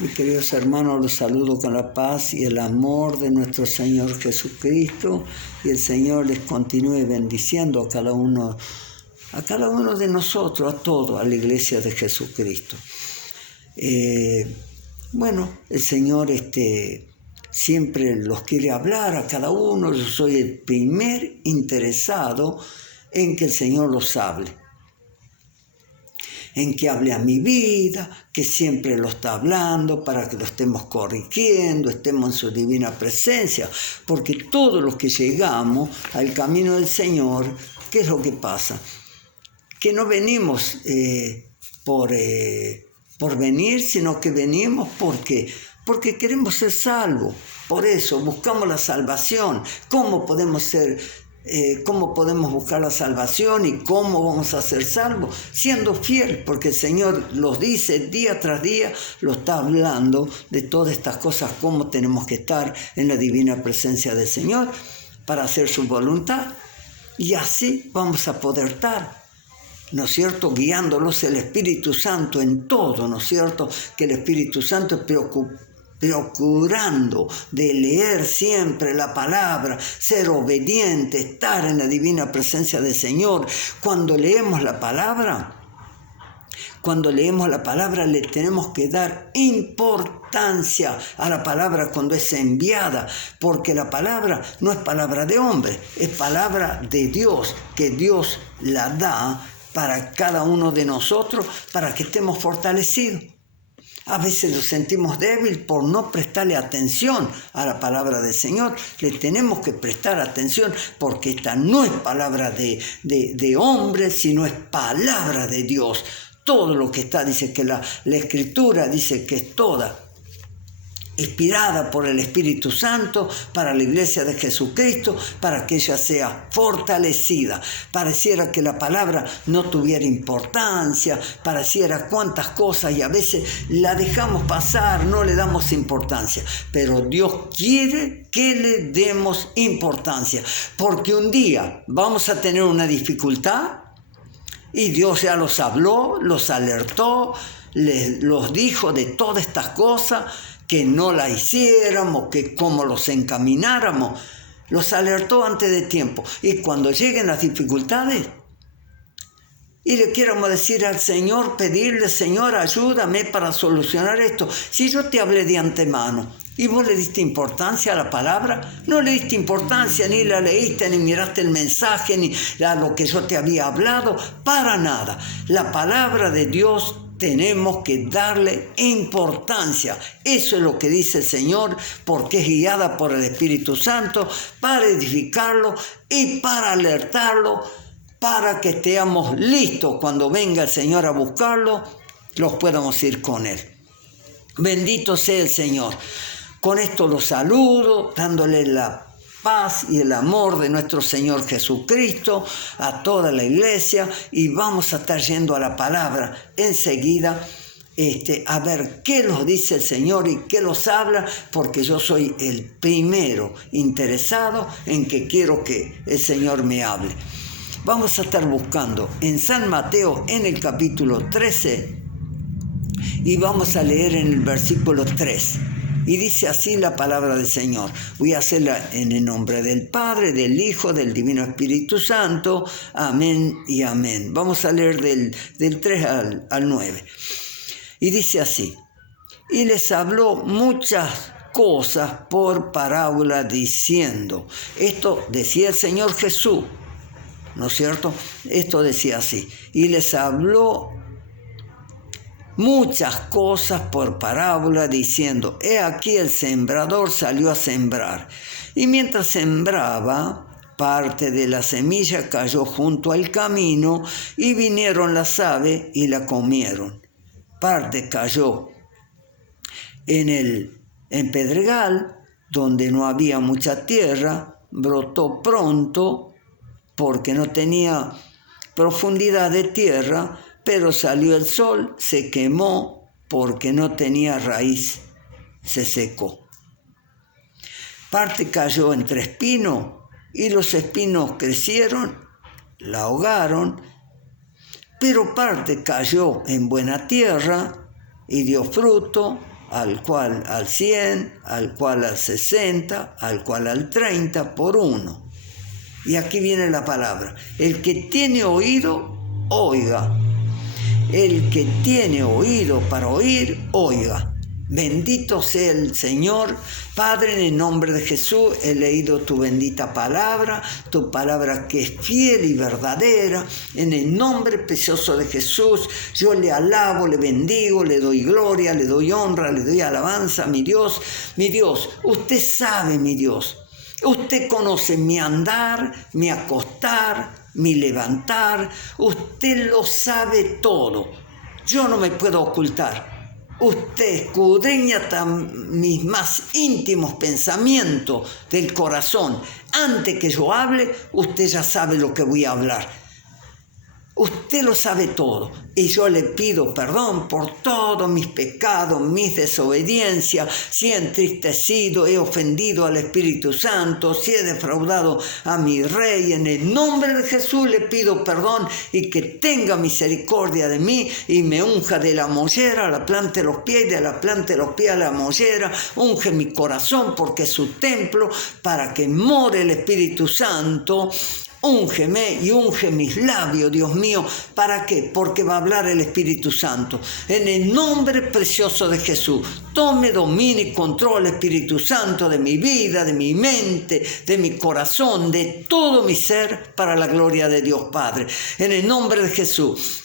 Mis queridos hermanos, los saludo con la paz y el amor de nuestro Señor Jesucristo, y el Señor les continúe bendiciendo a cada uno de nosotros, a todos, a la iglesia de Jesucristo. El Señor siempre los quiere hablar a cada uno. Yo soy el primer interesado en que el Señor los hable, en que hable a mi vida, que siempre lo está hablando para que lo estemos corrigiendo, estemos en su divina presencia, porque todos los que llegamos al camino del Señor, ¿qué es lo que pasa? Que no venimos por venir, sino que venimos porque queremos ser salvos. Por eso buscamos la salvación. ¿Cómo podemos buscar la salvación y cómo vamos a ser salvos? Siendo fiel, porque el Señor los dice día tras día, lo está hablando de todas estas cosas, cómo tenemos que estar en la divina presencia del Señor para hacer su voluntad, y así vamos a poder estar, ¿no es cierto?, guiándolos el Espíritu Santo en todo, ¿no es cierto?, que el Espíritu Santo es procurando de leer siempre la palabra, ser obediente, estar en la divina presencia del Señor. Cuando leemos la palabra, le tenemos que dar importancia a la palabra cuando es enviada, porque la palabra no es palabra de hombre, es palabra de Dios, que Dios la da para cada uno de nosotros, para que estemos fortalecidos. A veces nos sentimos débiles por no prestarle atención a la palabra del Señor. Le tenemos que prestar atención, porque esta no es palabra de hombre, sino es palabra de Dios. Todo lo que está, dice que la Escritura dice que es toda inspirada por el Espíritu Santo para la iglesia de Jesucristo, para que ella sea fortalecida. Pareciera que la palabra no tuviera importancia, pareciera cuantas cosas, y a veces la dejamos pasar, no le damos importancia. Pero Dios quiere que le demos importancia, porque un día vamos a tener una dificultad, y Dios ya los habló, los alertó, los dijo de todas estas cosas, que no la hiciéramos, que cómo los encamináramos. Los alertó antes de tiempo. Y cuando lleguen las dificultades y le quieramos decir al Señor, pedirle: Señor, ayúdame para solucionar esto. Si yo te hablé de antemano y vos le diste importancia a la palabra, no le diste importancia, ni la leíste, ni miraste el mensaje, ni a lo que yo te había hablado, para nada. La palabra de Dios tenemos que darle importancia. Eso es lo que dice el Señor, porque es guiada por el Espíritu Santo para edificarlo y para alertarlo, para que estemos listos cuando venga el Señor a buscarlo, los podamos ir con Él. Bendito sea el Señor. Con esto los saludo, dándole la paz y el amor de nuestro Señor Jesucristo a toda la iglesia, y vamos a estar yendo a la palabra enseguida, a ver qué nos dice el Señor y qué nos habla, porque yo soy el primero interesado en que quiero que el Señor me hable. Vamos a estar buscando en San Mateo, en el capítulo 13, y vamos a leer en el versículo 3. Y dice así la palabra del Señor. Voy a hacerla en el nombre del Padre, del Hijo, del Divino Espíritu Santo. Amén y amén. Vamos a leer del 3 al 9. Y dice así: y les habló muchas cosas por parábola, diciendo. Esto decía el Señor Jesús, ¿no es cierto? Esto decía así: y les habló muchas cosas por parábola, diciendo: he aquí el sembrador salió a sembrar, y mientras sembraba, parte de la semilla cayó junto al camino, y vinieron las aves y la comieron. Parte cayó en pedregal, donde no había mucha tierra, brotó pronto, porque no tenía profundidad de tierra, pero salió el sol, se quemó, porque no tenía raíz, se secó. Parte cayó entre espinos, y los espinos crecieron, la ahogaron, pero parte cayó en buena tierra, y dio fruto al cual al 100, al cual al 60, al cual al 30 por 1. Y aquí viene la palabra. El que tiene oído, oiga. El que tiene oído para oír, oiga. Bendito sea el Señor. Padre, en el nombre de Jesús, he leído tu bendita palabra, tu palabra que es fiel y verdadera. En el nombre precioso de Jesús, yo le alabo, le bendigo, le doy gloria, le doy honra, le doy alabanza, mi Dios. Mi Dios, usted sabe, mi Dios. Usted conoce mi andar, mi acostar, mi levantar. Usted lo sabe todo. Yo no me puedo ocultar. Usted escudriña mis más íntimos pensamientos del corazón. Antes que yo hable, usted ya sabe lo que voy a hablar. Usted lo sabe todo. Y yo le pido perdón por todos mis pecados, mis desobediencias, si he entristecido, he ofendido al Espíritu Santo, si he defraudado a mi Rey. En el nombre de Jesús le pido perdón y que tenga misericordia de mí y me unja de la mollera a la planta de los pies, de la planta de los pies a la mollera. Unge mi corazón porque es su templo, para que more el Espíritu Santo. Úngeme y unge mis labios, Dios mío. ¿Para qué? Porque va a hablar el Espíritu Santo. En el nombre precioso de Jesús, tome dominio y control, Espíritu Santo, de mi vida, de mi mente, de mi corazón, de todo mi ser, para la gloria de Dios Padre. En el nombre de Jesús.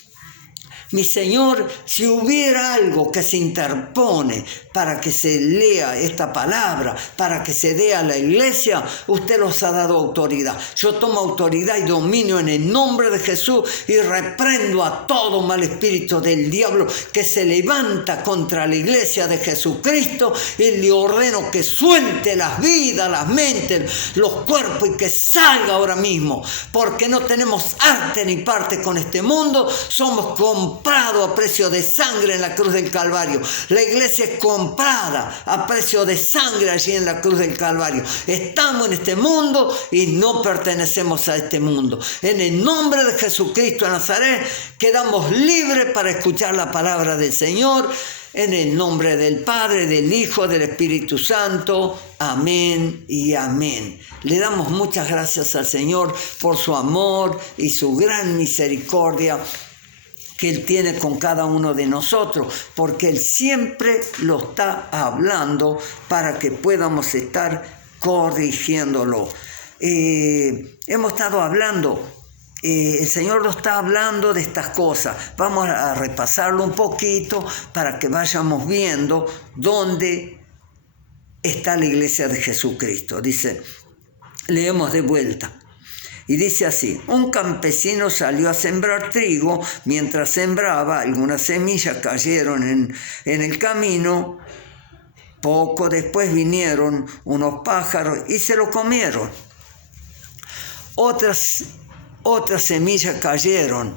Mi Señor, si hubiera algo que se interpone para que se lea esta palabra, para que se dé a la iglesia, usted los ha dado autoridad. Yo tomo autoridad y dominio en el nombre de Jesús y reprendo a todo mal espíritu del diablo que se levanta contra la iglesia de Jesucristo, y le ordeno que suelte las vidas, las mentes, los cuerpos, y que salga ahora mismo, porque no tenemos arte ni parte con este mundo. Somos comprado a precio de sangre en la cruz del Calvario. La iglesia es comprada a precio de sangre allí en la cruz del Calvario. Estamos en este mundo y no pertenecemos a este mundo. En el nombre de Jesucristo de Nazaret, quedamos libres para escuchar la palabra del Señor. En el nombre del Padre, del Hijo, del Espíritu Santo. Amén y amén. Le damos muchas gracias al Señor por su amor y su gran misericordia que Él tiene con cada uno de nosotros, porque Él siempre lo está hablando para que podamos estar corrigiéndolo. Hemos estado hablando, el Señor nos está hablando de estas cosas. Vamos a repasarlo un poquito para que vayamos viendo dónde está la iglesia de Jesucristo. Dice, leemos de vuelta. Y dice así: un campesino salió a sembrar trigo. Mientras sembraba, algunas semillas cayeron en el camino. Poco después vinieron unos pájaros y se lo comieron. Otras semillas cayeron.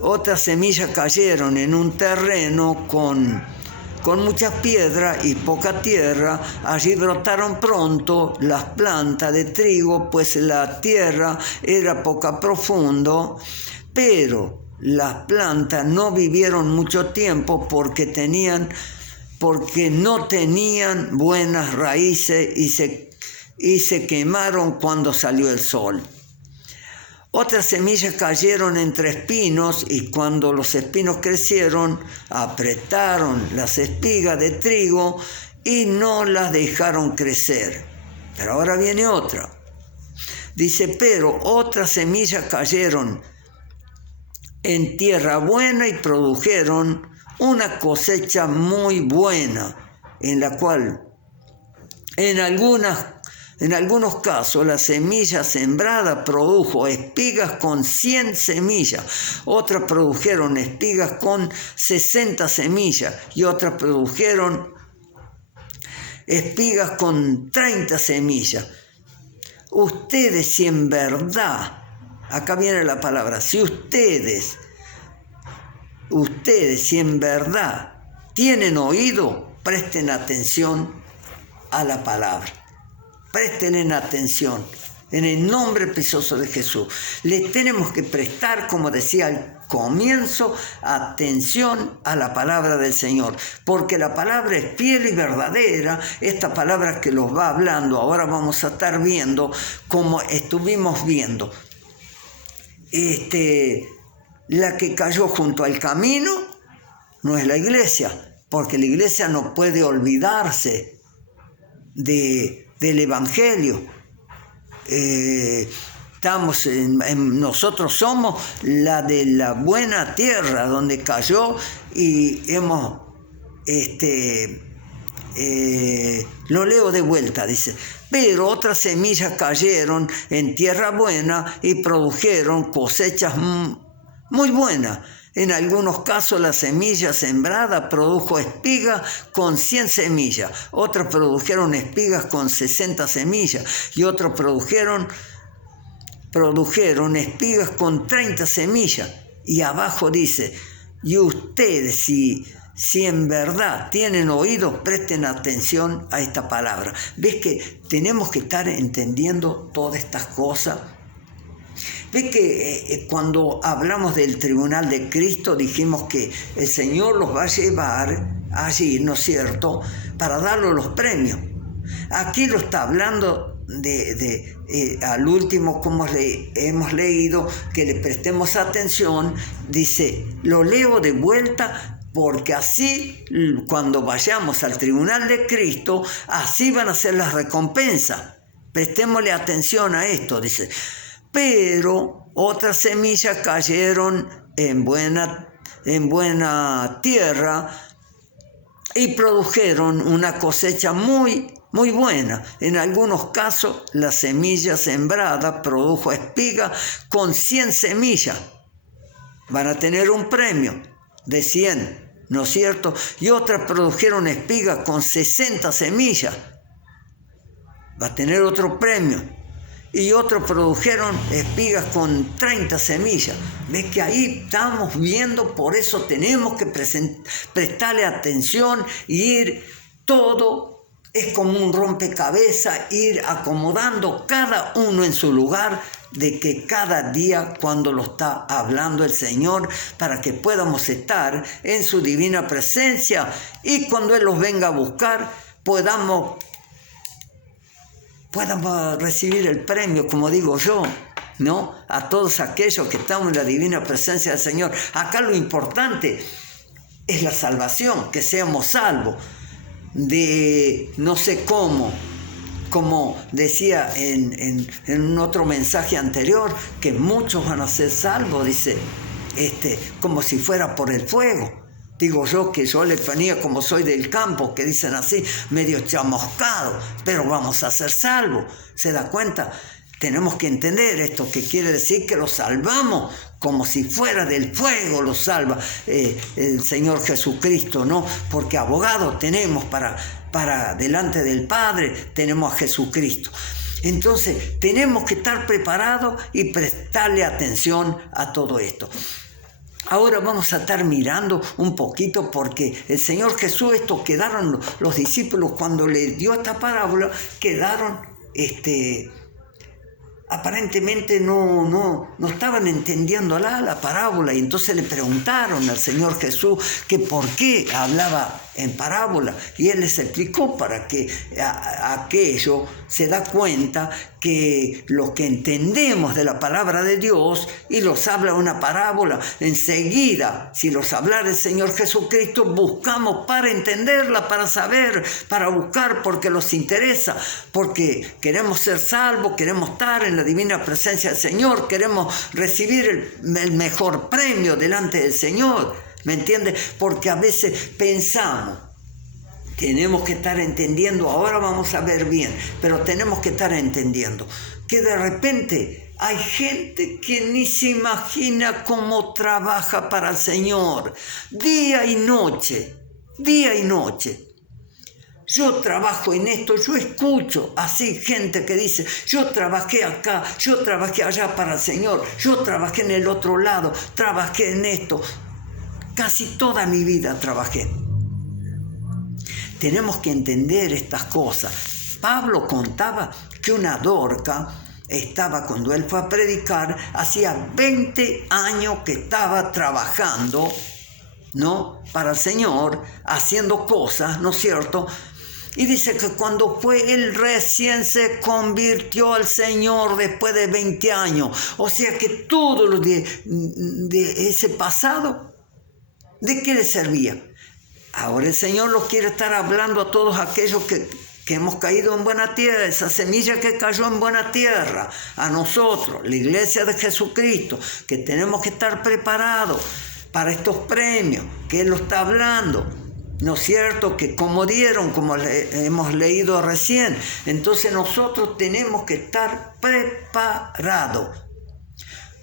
Otras semillas cayeron en un terreno con muchas piedras y poca tierra. Allí brotaron pronto las plantas de trigo, pues la tierra era poco profundo. Pero las plantas no vivieron mucho tiempo porque no tenían buenas raíces y se quemaron cuando salió el sol. Otras semillas cayeron entre espinos, y cuando los espinos crecieron, apretaron las espigas de trigo y no las dejaron crecer. Pero ahora viene otra. Dice, pero otras semillas cayeron en tierra buena y produjeron una cosecha muy buena, en la cual en algunos casos la semilla sembrada produjo espigas con 100 semillas, otras produjeron espigas con 60 semillas y otras produjeron espigas con 30 semillas. Ustedes, si en verdad, acá viene la palabra, si ustedes si en verdad tienen oído, presten atención a la palabra. Presten atención. En el nombre precioso de Jesús. Le tenemos que prestar, como decía al comienzo, atención a la palabra del Señor. Porque la palabra es fiel y verdadera. Esta palabra que los va hablando, ahora vamos a estar viendo como estuvimos viendo. La que cayó junto al camino no es la iglesia. Porque la iglesia no puede olvidarse del Evangelio. Nosotros somos la de la buena tierra donde cayó y hemos lo leo de vuelta, dice, pero otras semillas cayeron en tierra buena y produjeron cosechas muy buenas. En algunos casos la semilla sembrada produjo espigas con 100 semillas, otros produjeron espigas con 60 semillas y otros produjeron espigas con 30 semillas. Y abajo dice, y ustedes si en verdad tienen oídos, presten atención a esta palabra. ¿Ves que tenemos que estar entendiendo todas estas cosas? ¿Ves que cuando hablamos del tribunal de Cristo dijimos que el Señor los va a llevar allí, ¿no es cierto?, para darle los premios? Aquí lo está hablando al último, como hemos leído, que le prestemos atención. Dice, lo leo de vuelta, porque así cuando vayamos al tribunal de Cristo, así van a ser las recompensas. Prestémosle atención a esto, dice. Pero otras semillas cayeron en buena tierra y produjeron una cosecha muy buena. En algunos casos la semilla sembrada produjo espiga con 100 semillas. Van a tener un premio de 100, ¿no es cierto? Y otras produjeron espigas con 60 semillas. Va a tener otro premio. Y otros produjeron espigas con 30 semillas. ¿Ves que ahí estamos viendo? Por eso tenemos que prestarle atención y ir todo. Es como un rompecabezas, ir acomodando cada uno en su lugar, de que cada día cuando lo está hablando el Señor, para que podamos estar en su divina presencia y cuando Él los venga a buscar, podamos recibir el premio, como digo yo, ¿no? A todos aquellos que estamos en la divina presencia del Señor. Acá lo importante es la salvación, que seamos salvos de no sé cómo, como decía en otro mensaje anterior, que muchos van a ser salvos, dice, como si fuera por el fuego. Digo yo que yo le ponía, como soy del campo, que dicen así, medio chamuscado, pero vamos a ser salvos. ¿Se da cuenta? Tenemos que entender esto, que quiere decir que los salvamos como si fuera del fuego, los salva el Señor Jesucristo, ¿no? Porque abogado tenemos para delante del Padre, tenemos a Jesucristo. Entonces, tenemos que estar preparados y prestarle atención a todo esto. Ahora vamos a estar mirando un poquito, porque el Señor Jesús, quedaron los discípulos cuando le dio esta parábola, quedaron, aparentemente no estaban entendiendo la parábola, y entonces le preguntaron al Señor Jesús que por qué hablaba en parábola, y Él les explicó para que aquello se da cuenta que lo que entendemos de la palabra de Dios y los habla una parábola, enseguida, si los hablara el Señor Jesucristo, buscamos para entenderla, para saber, para buscar, porque nos interesa, porque queremos ser salvos, queremos estar en la divina presencia del Señor, queremos recibir el mejor premio delante del Señor. ¿Me entiendes? Porque a veces pensamos, tenemos que estar entendiendo, ahora vamos a ver bien, pero tenemos que estar entendiendo que de repente hay gente que ni se imagina cómo trabaja para el Señor, día y noche. Yo trabajo en esto, yo escucho así gente que dice, yo trabajé acá, yo trabajé allá para el Señor, yo trabajé en el otro lado, trabajé en esto. Casi toda mi vida trabajé. Tenemos que entender estas cosas. Pablo contaba que una Dorca estaba, cuando él fue a predicar, hacía 20 años que estaba trabajando, ¿no?, para el Señor, haciendo cosas, ¿no es cierto? Y dice que cuando fue, él recién se convirtió al Señor después de 20 años. O sea que todo lo de ese pasado, ¿de qué le servía? Ahora el Señor lo quiere estar hablando a todos aquellos que hemos caído en buena tierra, esa semilla que cayó en buena tierra, a nosotros, la iglesia de Jesucristo, que tenemos que estar preparados para estos premios, que Él lo está hablando, ¿no es cierto? Que como dieron, como hemos leído recién, entonces nosotros tenemos que estar preparados.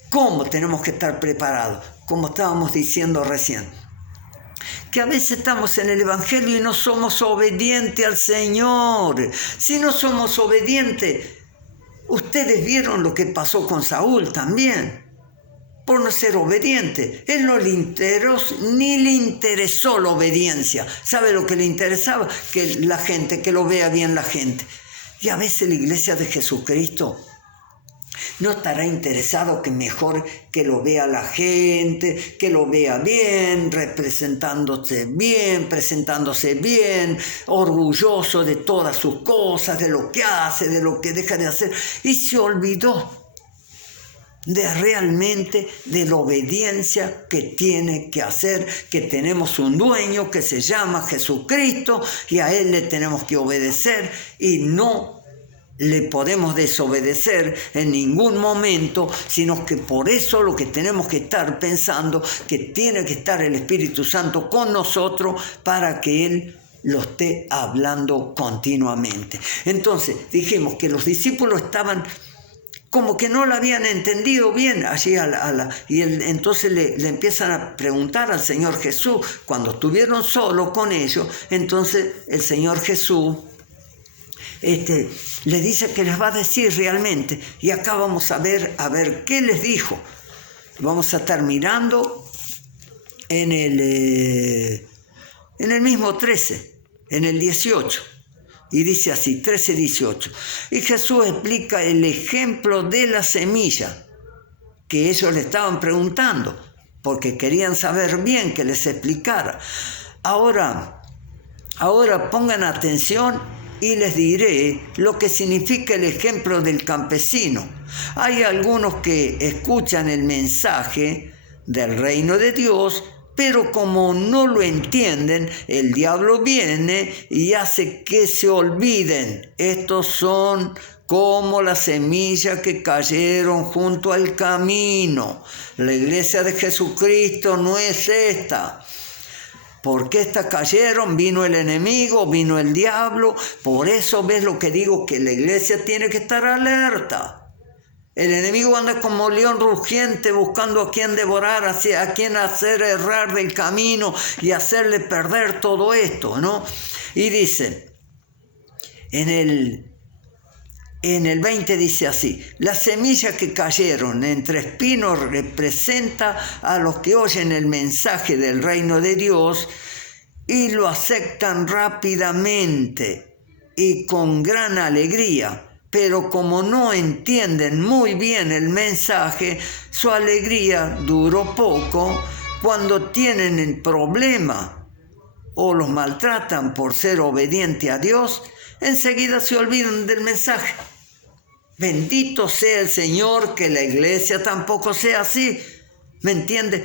¿Cómo tenemos que estar preparados? Como estábamos diciendo recién, que a veces estamos en el Evangelio y no somos obedientes al Señor. Si no somos obedientes, ustedes vieron lo que pasó con Saúl también, por no ser obediente. Él no le interesó, ni le interesó la obediencia. ¿Sabe lo que le interesaba? Que la gente, que lo vea bien la gente. Y a veces la iglesia de Jesucristo no estará interesado que mejor que lo vea la gente, que lo vea bien, presentándose bien, orgulloso de todas sus cosas, de lo que hace, de lo que deja de hacer. Y se olvidó realmente de la obediencia que tiene que hacer, que tenemos un dueño que se llama Jesucristo y a Él le tenemos que obedecer y no le podemos desobedecer en ningún momento, sino que por eso lo que tenemos que estar pensando, que tiene que estar el Espíritu Santo con nosotros para que Él lo esté hablando continuamente. Entonces dijimos que los discípulos estaban como que no lo habían entendido bien allí entonces le empiezan a preguntar al Señor Jesús. Cuando estuvieron solos con ellos, entonces el Señor Jesús le dice que les va a decir realmente, y acá vamos a ver qué les dijo. Vamos a estar mirando en el mismo 13, en el 18, y dice así, 13-18. Y Jesús explica el ejemplo de la semilla que ellos le estaban preguntando, porque querían saber bien que les explicara. Ahora pongan atención y les diré lo que significa el ejemplo del campesino. Hay algunos que escuchan el mensaje del reino de Dios, pero como no lo entienden, el diablo viene y hace que se olviden. Estos son como las semillas que cayeron junto al camino. La iglesia de Jesucristo no es esta. Porque estas cayeron, vino el enemigo, vino el diablo. Por eso ves lo que digo, que la iglesia tiene que estar alerta. El enemigo anda como león rugiente buscando a quien devorar, a quien hacer errar del camino y hacerle perder todo esto, ¿no? Y dice, en el 20 dice así: las semillas que cayeron entre espinos representa a los que oyen el mensaje del reino de Dios y lo aceptan rápidamente y con gran alegría. Pero como no entienden muy bien el mensaje, su alegría duró poco. Cuando tienen el problema o los maltratan por ser obediente a Dios, enseguida se olvidan del mensaje. Bendito sea el Señor, que la iglesia tampoco sea así. ¿Me entiende?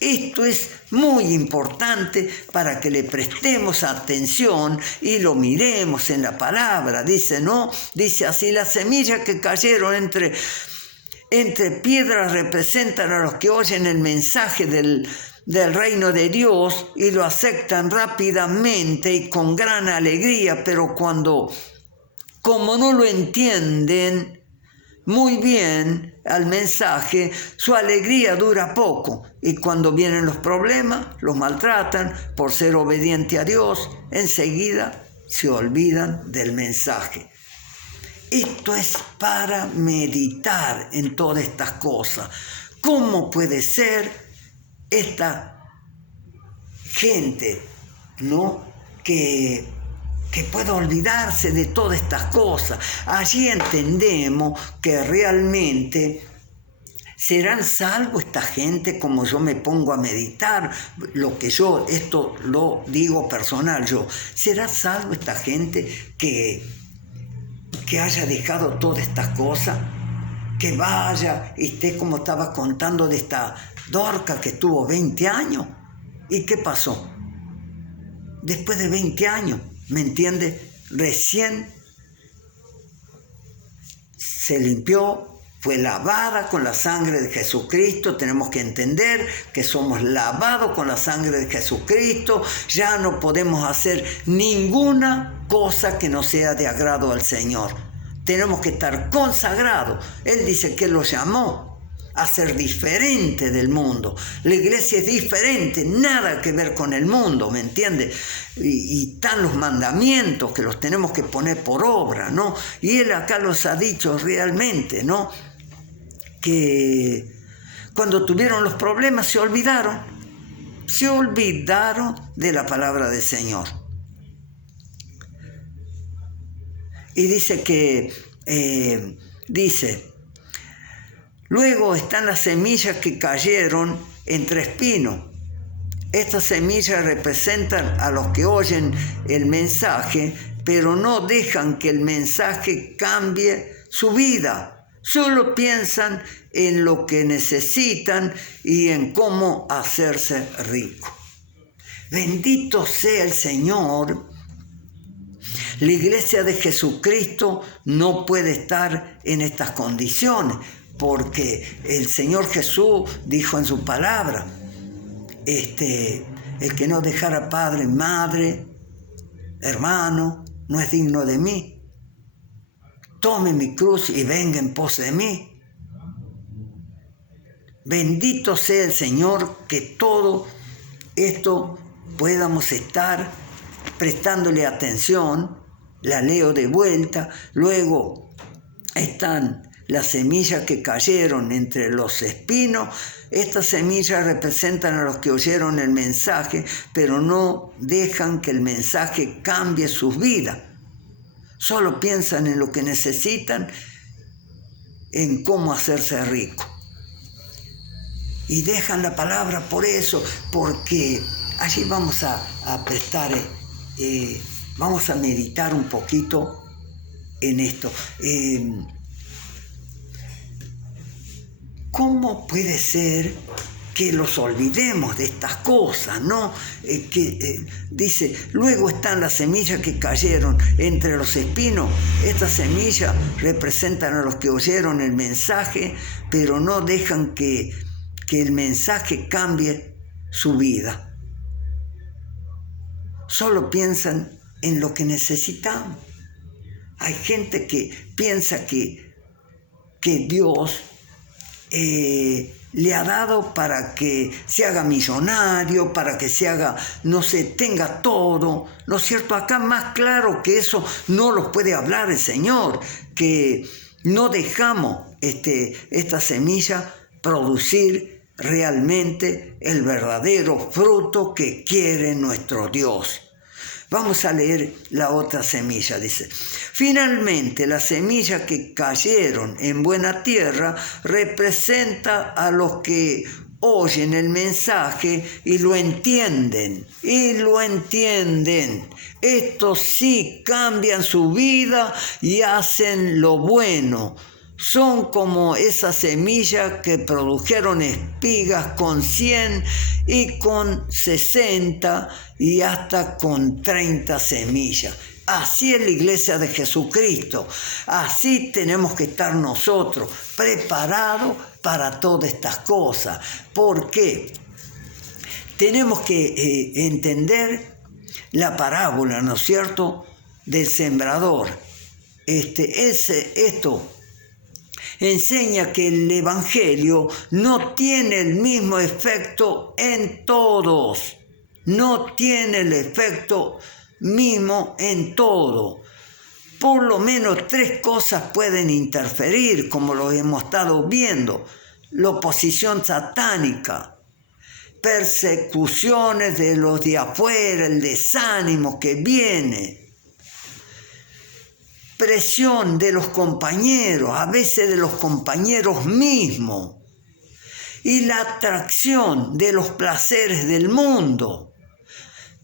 Esto es muy importante para que le prestemos atención y lo miremos en la palabra. Dice, ¿no? Dice así: las semillas que cayeron entre piedras representan a los que oyen el mensaje del reino de Dios y lo aceptan rápidamente y con gran alegría, pero como no lo entienden muy bien al mensaje, su alegría dura poco, y cuando vienen los problemas, los maltratan por ser obediente a Dios, enseguida se olvidan del mensaje. Esto es para meditar en todas estas cosas. ¿Cómo puede ser esta gente, ¿no?, que que pueda olvidarse de todas estas cosas. Allí entendemos que realmente ¿serán salvos esta gente? Como yo me pongo a meditar, esto lo digo personal yo, ¿será salvo esta gente que haya dejado todas estas cosas? Que vaya y esté como estaba contando de esta Dorca que estuvo 20 años. ¿Y qué pasó? Después de 20 años, ¿me entiende? Recién se limpió, fue lavada con la sangre de Jesucristo. Tenemos que entender que somos lavados con la sangre de Jesucristo. Ya no podemos hacer ninguna cosa que no sea de agrado al Señor. Tenemos que estar consagrados. Él dice que lo llamó a ser diferente del mundo. La iglesia es diferente, nada que ver con el mundo, ¿me entiende? Y están los mandamientos que los tenemos que poner por obra, ¿no? Y él acá los ha dicho realmente, ¿no? Que cuando tuvieron los problemas se olvidaron de la palabra del Señor. Y dice que, luego están las semillas que cayeron entre espinos. Estas semillas representan a los que oyen el mensaje, pero no dejan que el mensaje cambie su vida. Solo piensan en lo que necesitan y en cómo hacerse rico. Bendito sea el Señor. La iglesia de Jesucristo no puede estar en estas condiciones, porque el Señor Jesús dijo en su palabra, el que no dejara padre, madre, hermano, no es digno de mí. Tome mi cruz y venga en pos de mí. Bendito sea el Señor, que todo esto podamos estar prestándole atención. La leo de vuelta. Luego están las semillas que cayeron entre los espinos. Estas semillas representan a los que oyeron el mensaje, pero no dejan que el mensaje cambie sus vidas. Solo piensan en lo que necesitan, en cómo hacerse rico. Y dejan la palabra por eso, porque allí vamos a prestar, vamos a meditar un poquito en esto. ¿Cómo puede ser que los olvidemos de estas cosas, ¿no? Dice, luego están las semillas que cayeron entre los espinos. Estas semillas representan a los que oyeron el mensaje, pero no dejan que el mensaje cambie su vida. Solo piensan en lo que necesitamos. Hay gente que piensa que Dios le ha dado para que se haga millonario, para que se haga, no sé, tenga todo, ¿no es cierto? Acá más claro que eso no los puede hablar el Señor, que no dejamos esta semilla producir realmente el verdadero fruto que quiere nuestro Dios. Vamos a leer la otra semilla, dice. Finalmente, la semilla que cayeron en buena tierra representa a los que oyen el mensaje y lo entienden. Estos sí cambian su vida y hacen lo bueno. Son como esas semillas que produjeron espigas con 100 y con 60 y hasta con 30 semillas. Así es la iglesia de Jesucristo. Así tenemos que estar nosotros, preparados para todas estas cosas. ¿Por qué? Tenemos que entender la parábola, ¿no es cierto?, del sembrador. Esto enseña que el evangelio no tiene el mismo efecto en todos. No tiene el efecto mismo en todo. Por lo menos 3 cosas pueden interferir, como lo hemos estado viendo. La oposición satánica, persecuciones de los de afuera, el desánimo que viene, presión de los compañeros, a veces de los compañeros mismos, y la atracción de los placeres del mundo.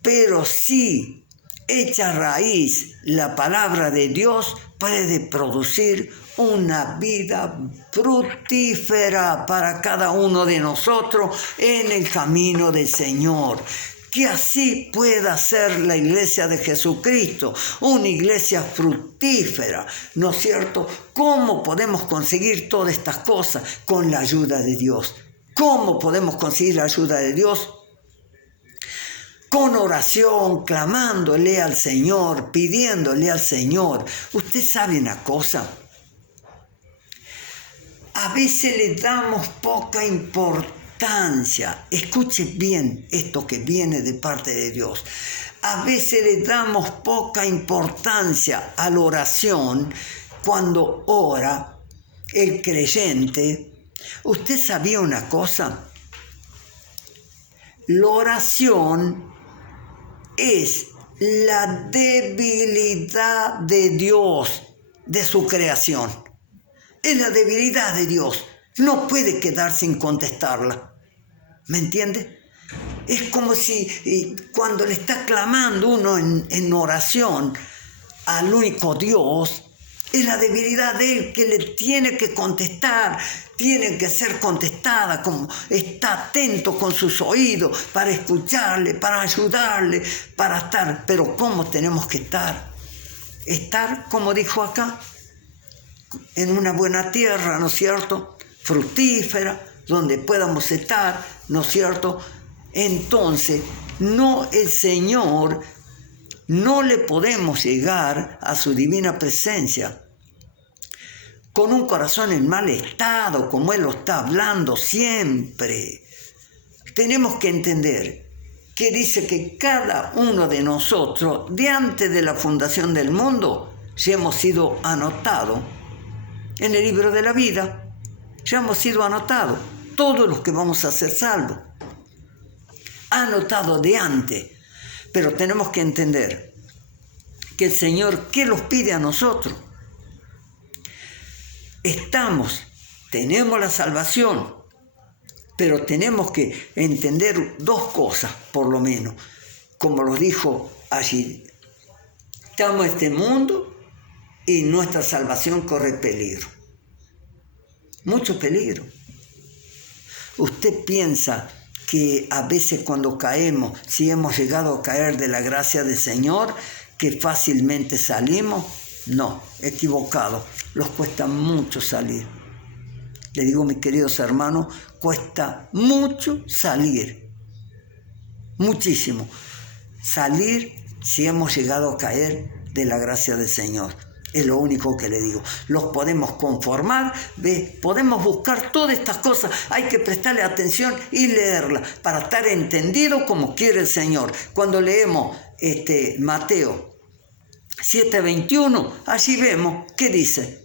Pero si echa raíz la palabra de Dios, puede producir una vida fructífera para cada uno de nosotros en el camino del Señor. Que así pueda ser la iglesia de Jesucristo, una iglesia fructífera, ¿no es cierto? ¿Cómo podemos conseguir todas estas cosas? Con la ayuda de Dios. ¿Cómo podemos conseguir la ayuda de Dios? Con oración, clamándole al Señor, pidiéndole al Señor. Usted sabe una cosa, a veces le damos poca importancia. Escuche bien esto que viene de parte de Dios. A veces le damos poca importancia a la oración cuando ora el creyente. ¿Usted sabía una cosa? La oración es la debilidad de Dios, de su creación. Es la debilidad de Dios. No puede quedar sin contestarla. ¿Me entiende? Es como si cuando le está clamando uno en oración al único Dios, es la debilidad de Él que le tiene que contestar, tiene que ser contestada, como está atento con sus oídos para escucharle, para ayudarle, para estar. Pero ¿cómo tenemos que estar? Estar, como dijo acá, en una buena tierra, ¿no es cierto? Fructífera, donde podamos estar, ¿no es cierto? Entonces, el Señor no le podemos llegar a su divina presencia con un corazón en mal estado, como Él lo está hablando siempre. Tenemos que entender que dice que cada uno de nosotros, de antes de la fundación del mundo, ya hemos sido anotados en el libro de la vida. Ya hemos sido anotados, todos los que vamos a ser salvos. Anotados de antes. Pero tenemos que entender que el Señor, ¿qué nos pide a nosotros? Tenemos la salvación, pero tenemos que entender dos cosas, por lo menos. Como lo dijo allí, estamos en este mundo y nuestra salvación corre peligro. Mucho peligro. Usted piensa que a veces cuando caemos, si hemos llegado a caer de la gracia del Señor, que fácilmente salimos. No, equivocado. Los cuesta mucho salir. Le digo, mis queridos hermanos, cuesta mucho salir. Muchísimo. Salir si hemos llegado a caer de la gracia del Señor. Es lo único que le digo. Los podemos conformar, podemos buscar todas estas cosas. Hay que prestarle atención y leerlas para estar entendido como quiere el Señor. Cuando leemos Mateo 7:21, allí vemos qué dice.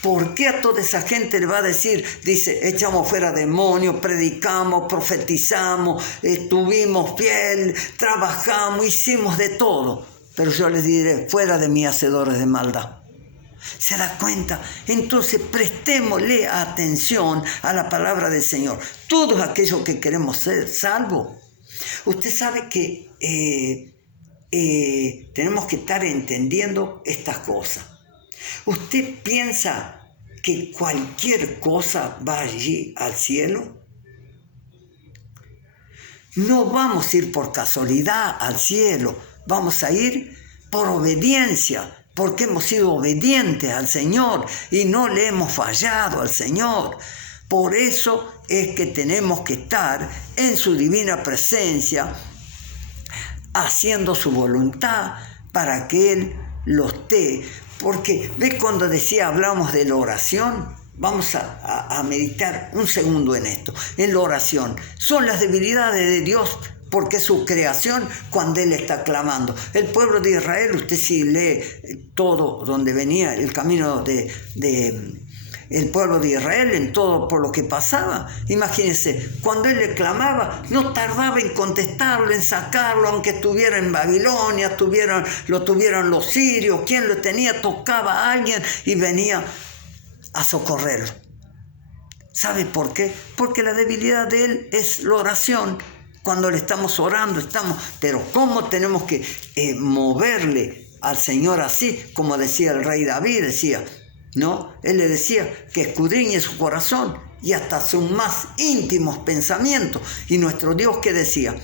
¿Por qué a toda esa gente le va a decir? Dice, echamos fuera demonios, predicamos, profetizamos, estuvimos fiel, trabajamos, hicimos de todo. Pero yo les diré, fuera de mí, hacedores de maldad. ¿Se da cuenta? Entonces prestémosle atención a la palabra del Señor. Todos aquellos que queremos ser salvos. Usted sabe que tenemos que estar entendiendo estas cosas. ¿Usted piensa que cualquier cosa va allí al cielo? No vamos a ir por casualidad al cielo, vamos a ir por obediencia, porque hemos sido obedientes al Señor y no le hemos fallado al Señor. Por eso es que tenemos que estar en su divina presencia, haciendo su voluntad para que Él lo esté. Porque, ¿ves cuando hablamos de la oración? Vamos a meditar un segundo en esto. En la oración son las debilidades de Dios, porque es su creación cuando Él está clamando. El pueblo de Israel, usted si lee todo donde venía el camino el pueblo de Israel en todo por lo que pasaba. Imagínense, cuando él le clamaba, no tardaba en contestarlo, en sacarlo, aunque estuviera en Babilonia, lo tuvieran los sirios, quien lo tenía, tocaba a alguien y venía a socorrerlo. ¿Sabe por qué? Porque la debilidad de él es la oración. Cuando le estamos orando, pero ¿cómo tenemos que moverle al Señor así? Como decía el rey David, ¿no? Él le decía que escudriñe su corazón y hasta sus más íntimos pensamientos. Y nuestro Dios, ¿qué decía?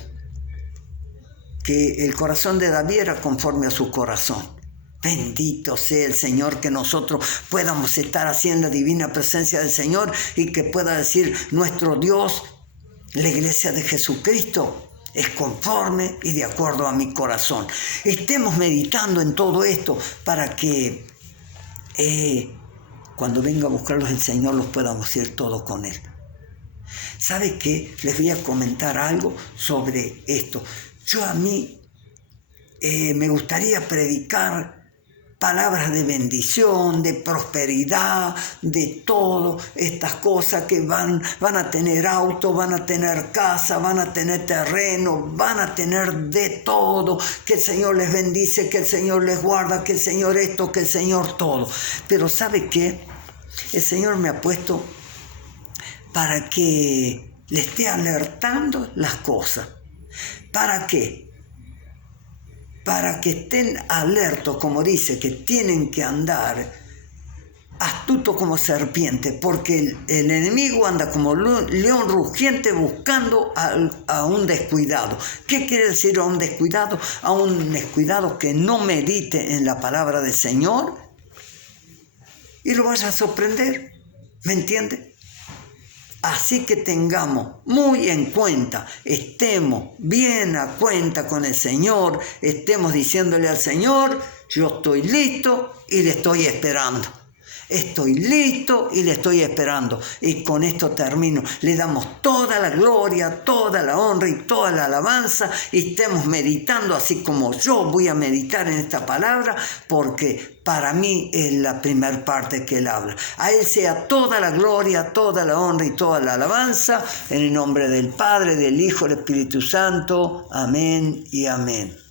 Que el corazón de David era conforme a su corazón. Bendito sea el Señor, que nosotros podamos estar así en la divina presencia del Señor y que pueda decir nuestro Dios, la iglesia de Jesucristo es conforme y de acuerdo a mi corazón. Estemos meditando en todo esto para que cuando venga a buscarlos el Señor los podamos ir todos con Él. ¿Sabe qué? Les voy a comentar algo sobre esto. A mí me gustaría predicar palabras de bendición, de prosperidad, de todo, estas cosas que van a tener auto, van a tener casa, van a tener terreno, van a tener de todo, que el Señor les bendice, que el Señor les guarda, que el Señor esto, que el Señor todo. Pero ¿sabe qué? El Señor me ha puesto para que le esté alertando las cosas. ¿Para qué? Para que estén alertos, como dice, que tienen que andar astuto como serpiente, porque el enemigo anda como león rugiente buscando a un descuidado. ¿Qué quiere decir a un descuidado? A un descuidado que no medite en la palabra del Señor y lo vaya a sorprender. ¿Me entiende? Así que tengamos muy en cuenta, estemos bien a cuenta con el Señor, estemos diciéndole al Señor, yo estoy listo y le estoy esperando. Estoy listo y le estoy esperando. Y con esto termino. Le damos toda la gloria, toda la honra y toda la alabanza. Y estemos meditando así como yo voy a meditar en esta palabra, porque para mí es la primera parte que Él habla. A Él sea toda la gloria, toda la honra y toda la alabanza. En el nombre del Padre, del Hijo, del Espíritu Santo. Amén y amén.